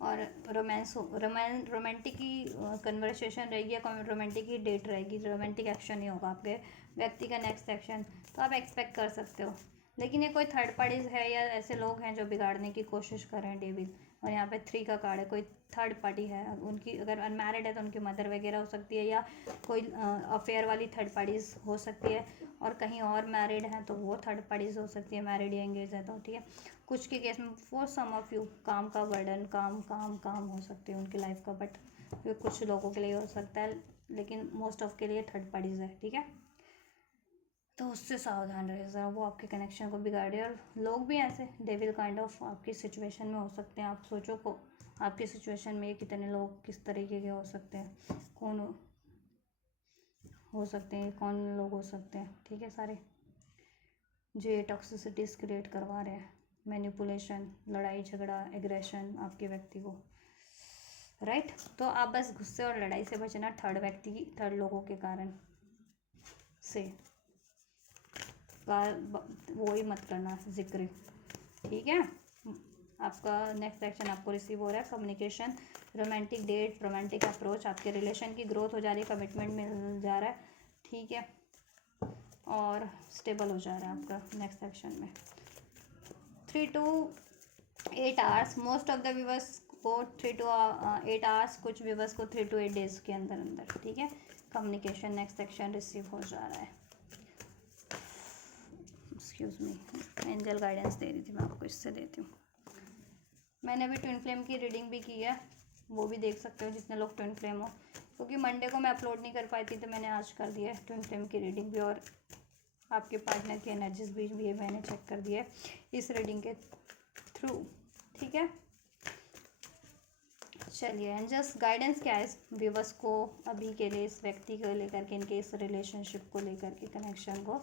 और रोमांटिक की कन्वर्सेशन रहेगी या रोमांटिक की डेट रहेगी, रोमांटिक एक्शन ही होगा आपके व्यक्ति का नेक्स्ट एक्शन, तो आप एक्सपेक्ट कर सकते हो, लेकिन ये कोई थर्ड पार्टीज है या ऐसे लोग हैं जो बिगाड़ने की कोशिश कर रहे हैं, डेविल और यहाँ पे 3 का कार्ड है, कोई थर्ड पार्टी है उनकी, अगर अनमैरिड है तो उनकी मदर वगैरह हो सकती है, या कोई अफेयर वाली थर्ड पार्टीज हो सकती है, और कहीं और मैरिड है तो वो थर्ड पार्टीज हो सकती है, मैरिड या एंगेज है तो, ठीक है। कुछ के केस में फॉर सम ऑफ यू काम का बर्डन, काम काम काम हो सकती है उनकी लाइफ का, बट फिर कुछ लोगों के लिए हो सकता है, लेकिन मोस्ट ऑफ के लिए थर्ड पार्टीज है, ठीक है। तो उससे सावधान रहे ज़रा, वो आपके कनेक्शन को बिगाड़े। और लोग भी ऐसे डेविल काइंड ऑफ आपकी सिचुएशन में हो सकते हैं। आप सोचो को आपकी सिचुएशन में ये कितने लोग किस तरीके के हो सकते हैं, कौन हो सकते हैं, कौन लोग हो सकते हैं, ठीक है। सारे जो ये टॉक्सिसिटीज क्रिएट करवा रहे हैं, मैनिपुलेशन, लड़ाई झगड़ा, एग्रेशन आपके व्यक्ति को, राइट। तो आप बस गुस्से और लड़ाई से बचना, थर्ड लोगों के कारण से वो ही मत करना जिक्र, ठीक है। आपका नेक्स्ट सेक्शन आपको रिसीव हो रहा है communication, romantic date, romantic approach, आपके रिलेशन की ग्रोथ हो जा रही है, कमिटमेंट मिल जा रहा है, ठीक है, और स्टेबल हो जा रहा है आपका नेक्स्ट सेक्शन में। 3 to 8 hours, most of the viewers को 3 to 8 आवर्स, कुछ व्यूवर्स को 3 to 8 डेज के अंदर अंदर, ठीक है। कम्युनिकेशन नेक्स्ट सेक्शन रिसीव हो जा रहा है। एक्सक्यूज मी, एंजल गाइडेंस दे रही थी, मैं आपको इससे देती हूँ। मैंने अभी ट्विन फ्लेम की रीडिंग भी की है, वो भी देख सकते हो जितने लोग ट्विन फ्लेम हो, क्योंकि मंडे को मैं अपलोड नहीं कर पाई थी तो मैंने आज कर दिया है ट्विन फ्लेम की रीडिंग भी, और आपके पार्टनर की एनर्जीज भी मैंने चेक कर दिया है इस रीडिंग के थ्रू, ठीक है। चलिए, एंजल्स गाइडेंस क्या है इस व्यूवर्स को अभी के लिए, इस व्यक्ति को लेकर के, इनके इस रिलेशनशिप को लेकर के, कनेक्शन को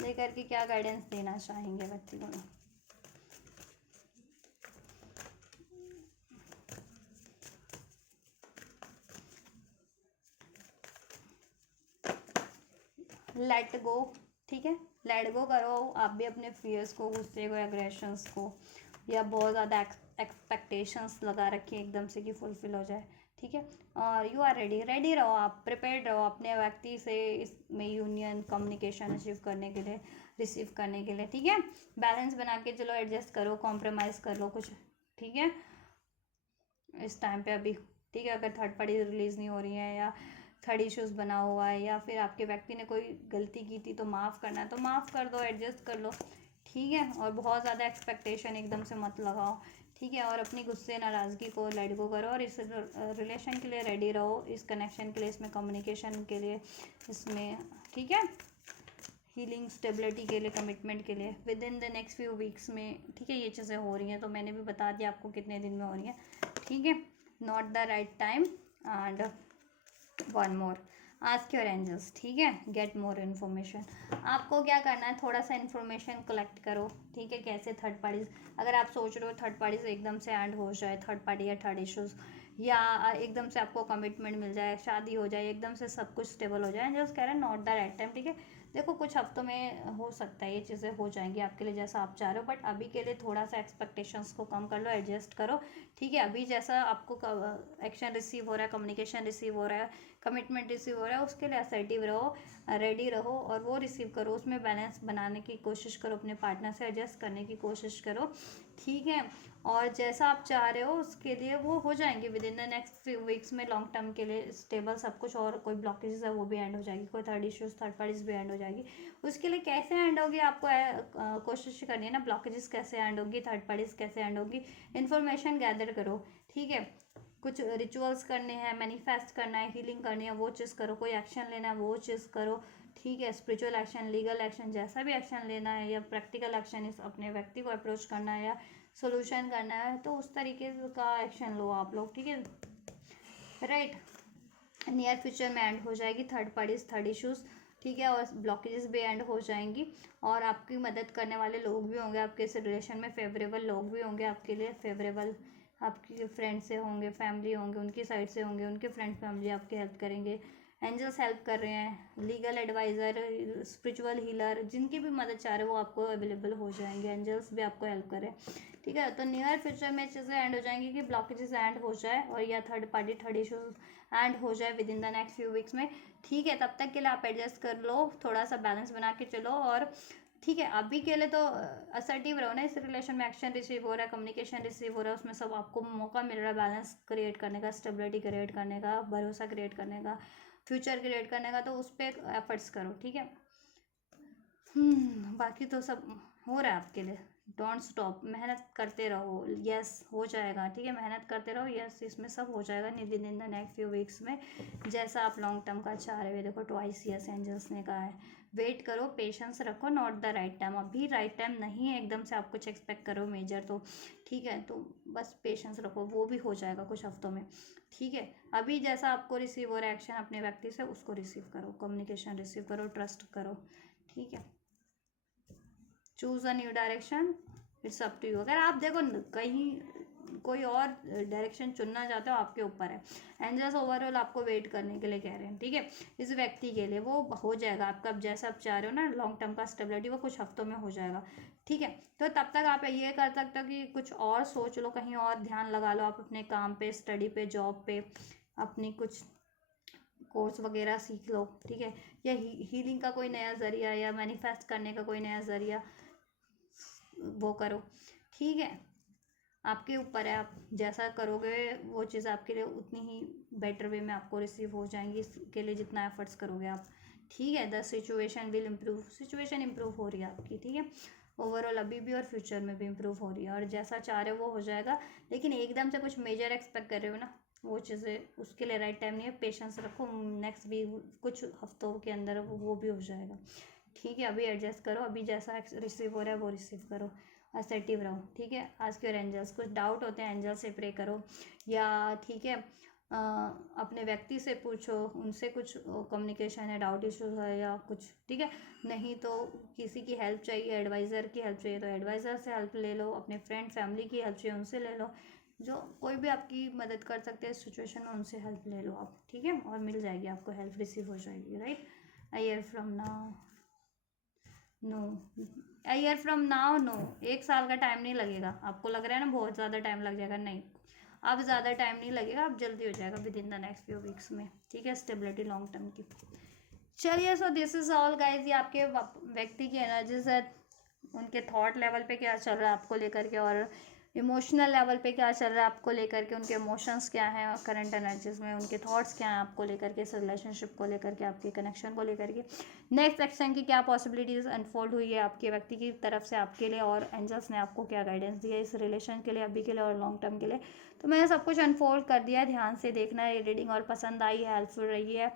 लेकर के क्या गाइडेंस देना चाहेंगे व्यक्ति को। लेट गो, ठीक है, लेट गो करो आप भी अपने फियर्स को, गुस्से को, एग्रेशंस को, या बहुत ज़्यादा एक्सपेक्टेशंस लगा रखी है एकदम से कि फुलफिल हो जाए, ठीक है। और यू आर रेडी रहो, आप प्रिपेयर्ड रहो अपने व्यक्ति से इसमें यूनियन, कम्युनिकेशन अचीव करने के लिए, रिसीव करने के लिए, ठीक है। बैलेंस बना के चलो, एडजस्ट करो, कॉम्प्रोमाइज़ कर लो कुछ, ठीक है, इस टाइम पे अभी, ठीक है। अगर थर्ड पार्टी रिलीज़ नहीं हो रही है, या थर्ड इश्यूज बना हुआ है, या फिर आपके व्यक्ति ने कोई गलती की थी तो माफ़ करना है तो माफ़ कर दो, एडजस्ट कर लो, ठीक है। और बहुत ज़्यादा एक्सपेक्टेशन एकदम से मत लगाओ, ठीक है। और अपनी गुस्से नाराज़गी को लेट गो करो, और इस रिलेशन के लिए रेडी रहो, इस कनेक्शन के लिए, इसमें कम्युनिकेशन के लिए, इसमें, ठीक है, हीलिंग, स्टेबिलिटी के लिए, कमिटमेंट के लिए with in the next few weeks में, ठीक है। ये चीज़ें हो रही हैं तो मैंने भी बता दिया आपको कितने दिन में हो रही हैं, ठीक है। Not the right time, and one more, ask your angels, ठीक है, गेट मोर इन्फॉर्मेशन। आपको क्या करना है, थोड़ा सा इन्फॉर्मेशन कलेक्ट करो, ठीक है। कैसे थर्ड पार्टीज, अगर आप सोच रहे हो थर्ड पार्टीज एकदम से एंड हो जाए, थर्ड पार्टी या थर्ड इश्यूज, या एकदम से आपको कमिटमेंट मिल जाए, शादी हो जाए, एकदम से सब कुछ स्टेबल हो जाए, एंजल्स कह रहे हैं नॉट द राइट टाइम, ठीक है। देखो कुछ हफ्तों में हो सकता है ये चीज़ें हो जाएंगी आपके लिए जैसा आप चाह रहे हो, बट अभी के लिए थोड़ा सा एक्सपेक्टेशंस को कम कर लो, एडजस्ट करो, ठीक है। अभी जैसा आपको एक्शन रिसीव हो रहा है, कम्युनिकेशन रिसीव हो रहा है, कमिटमेंट रिसीव हो रहा है, उसके लिए असर्टिव रहो, रेडी रहो, और वो रिसीव करो, उसमें बैलेंस बनाने की कोशिश करो, अपने पार्टनर से एडजस्ट करने की कोशिश करो, ठीक है। और जैसा आप चाह रहे हो उसके लिए वो हो जाएंगे with in the next few weeks में, लॉन्ग टर्म के लिए स्टेबल सब कुछ, और कोई ब्लॉकेजेस है वो भी एंड हो जाएगी, कोई थर्ड इश्यूज, थर्ड पार्टीज भी एंड हो जाएगी। उसके लिए कैसे एंड होगी आपको कोशिश करनी है ना, ब्लॉकेजेस कैसे एंड होगी, थर्ड पार्टीज कैसे एंड होगी, इन्फॉर्मेशन गैदर करो, ठीक है। कुछ रिचुअल्स करने हैं, मैनिफेस्ट करना है, हीलिंग करनी है, वो चीज़ करो, कोई एक्शन लेना है वो चीज़ करो, ठीक है। स्पिरिचुअल एक्शन, लीगल एक्शन, जैसा भी एक्शन लेना है, या प्रैक्टिकल एक्शन, इस अपने व्यक्ति को अप्रोच करना है, या सोल्यूशन करना है, तो उस तरीके का एक्शन लो आप लोग, ठीक है, राइट। नियर फ्यूचर में एंड हो जाएगी थर्ड पार्टीज, थर्ड इश्यूज, ठीक है, और ब्लॉकेजेस भी एंड हो जाएंगी, और आपकी मदद करने वाले लोग भी होंगे आपके इस रिलेशन में, फेवरेबल लोग भी होंगे आपके लिए, फेवरेबल आपके फ्रेंड से होंगे, फैमिली होंगे, उनकी साइड से होंगे, उनके फ्रेंड फैमिली आपकी हेल्प करेंगे, एंजल्स हेल्प कर रहे हैं, लीगल एडवाइज़र, स्पिरिचुअल हीलर, जिनकी भी मदद चाह रहे हो वो आपको अवेलेबल हो जाएंगे, एंजल्स भी आपको हेल्प करें, ठीक है। तो नियर फ्यूचर में चीज़ें एंड हो जाएंगी कि ब्लॉकेजेस एंड हो जाए, और या third party, third issues and हो जाए with in the next few weeks में, ठीक है। तब तक के लिए आप एडजस्ट कर लो, थोड़ा सा बैलेंस बना के चलो, और ठीक है, अभी के लिए तो असर्टिव रहो ना इस रिलेशन में। एक्शन रिसीव हो रहा है, कम्युनिकेशन रिसीव हो रहा है, उसमें सब आपको मौका मिल रहा है बैलेंस क्रिएट करने का, स्टेबिलिटी क्रिएट करने का, भरोसा क्रिएट करने का, फ्यूचर क्रिएट करने का। तो उस पर एफर्ट्स करो, ठीक है। बाकी तो सब हो रहा है आपके लिए। डोंट स्टॉप, मेहनत करते रहो। यस हो जाएगा, ठीक है, मेहनत करते रहो। यस इसमें सब हो जाएगा with in the next few weeks में, जैसा आप लॉन्ग टर्म का चाह रहे हो। देखो ट्वाइस यस एंजल्स ने कहा है, वेट करो, पेशेंस रखो, नॉट द राइट टाइम। अभी राइट टाइम नहीं है एकदम से आप कुछ एक्सपेक्ट करो मेजर, तो ठीक है, तो बस पेशेंस रखो, वो भी हो जाएगा कुछ हफ्तों में, ठीक है। अभी जैसा आपको रिसीव हो रहा है एक्शन अपने व्यक्ति से, उसको रिसीव करो, कम्युनिकेशन रिसीव करो, ट्रस्ट करो, ठीक है। Choose a new direction, it's up to you. अगर आप देखो कहीं कोई और डायरेक्शन चुनना चाहते हो, आपके ऊपर है। एंजल्स ओवरऑल आपको वेट करने के लिए कह रहे हैं, ठीक है। इस व्यक्ति के लिए वो हो जाएगा आपका, अब जैसा आप चाह रहे हो ना लॉन्ग टर्म का स्टेबिलिटी, वो कुछ हफ्तों में हो जाएगा, ठीक है। तो तब तक आप ये कर सकते हो कि कुछ और सोच लो, कहीं और ध्यान लगा लो आप अपने काम पे, स्टडी पे, जॉब पे, अपनी कुछ कोर्स वगैरह सीख लो, ठीक है। या हीलिंग का कोई नया ज़रिया, या मैनिफेस्ट करने का कोई नया ज़रिया वो करो, ठीक है। आपके ऊपर है, आप जैसा करोगे वो चीज़ आपके लिए उतनी ही बेटर वे में आपको रिसीव हो जाएंगी, इसके लिए जितना एफर्ट्स करोगे आप, ठीक है। The situation will improve, situation improve हो रही है आपकी, ठीक है। ओवरऑल अभी भी और फ्यूचर में भी इम्प्रूव हो रही है, और जैसा चाह रहे हो वो हो जाएगा। लेकिन एकदम से कुछ मेजर एक्सपेक्ट कर रहे हो ना, वो चीज़ें उसके लिए राइट टाइम नहीं है। पेशेंस रखो, नेक्स्ट वीक कुछ हफ्तों के अंदर वो भी हो जाएगा, ठीक है। अभी एडजस्ट करो, अभी जैसा रिसीव हो रहा है वो रिसीव करो, असर्टिव रहो, ठीक है। आस्क योर एंजल्स, कुछ डाउट होते हैं एंजल से प्रे करो, या ठीक है अपने व्यक्ति से पूछो, उनसे कुछ कम्युनिकेशन है, डाउट इश्यूज है या कुछ, ठीक है। नहीं तो किसी की हेल्प चाहिए, एडवाइज़र की हेल्प चाहिए तो एडवाइज़र से हेल्प ले लो, अपने फ्रेंड फैमिली की हेल्प चाहिए उनसे ले लो, जो कोई भी आपकी मदद कर सकते हैं इस सिचुएशन में, उनसे हेल्प ले लो आप, ठीक है। और मिल जाएगी आपको हेल्प, रिसीव हो जाएगी, right. I hear from now, no, a year from now, no. 1 साल का टाइम नहीं लगेगा। आपको लग रहा है ना बहुत ज़्यादा टाइम लग जाएगा, नहीं, अब ज़्यादा टाइम नहीं लगेगा, अब जल्दी हो जाएगा with in the next few weeks में, ठीक है। स्टेबिलिटी लॉन्ग टर्म की। चलिए, so this is all guys. ये आपके व्यक्ति की एनर्जीज है, उनके थॉट लेवल पे क्या चल रहा है आपको लेकर के, और इमोशनल लेवल पे क्या चल रहा है आपको लेकर के, उनके इमोशंस क्या हैं और करंट एनर्जीज में उनके थॉट्स क्या हैं आपको लेकर के, इस रिलेशनशिप को लेकर के, आपके कनेक्शन को लेकर के, नेक्स्ट एक्शन की क्या पॉसिबिलिटीज अनफोल्ड हुई है आपके व्यक्ति की तरफ से आपके लिए, और एंजल्स ने आपको क्या गाइडेंस दिया इस रिलेशन के लिए, अभी के लिए और लॉन्ग टर्म के लिए। तो मैंने सब कुछ अनफोल्ड कर दिया है, ध्यान से देखना है ये रीडिंग, और पसंद आई है, हेल्पफुल रही है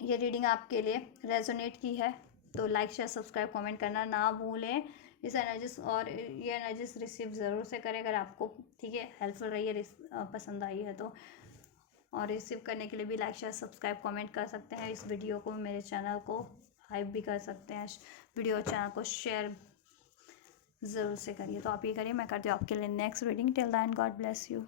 ये रीडिंग, आपके लिए रेजोनेट की है तो लाइक शेयर सब्सक्राइब कमेंट करना ना भूलें। इस एनर्जीज और ये एनर्जीज रिसीव ज़रूर से करें अगर आपको, ठीक है, हेल्पफुल रही है, पसंद आई है तो। और रिसीव करने के लिए भी लाइक शेयर सब्सक्राइब कमेंट कर सकते हैं। इस वीडियो को, मेरे चैनल को हाइप भी कर सकते हैं, वीडियो चैनल को शेयर ज़रूर से करिए। तो आप ये करिए, मैं करती हूँ आपके लिए next reading. Till then God bless you.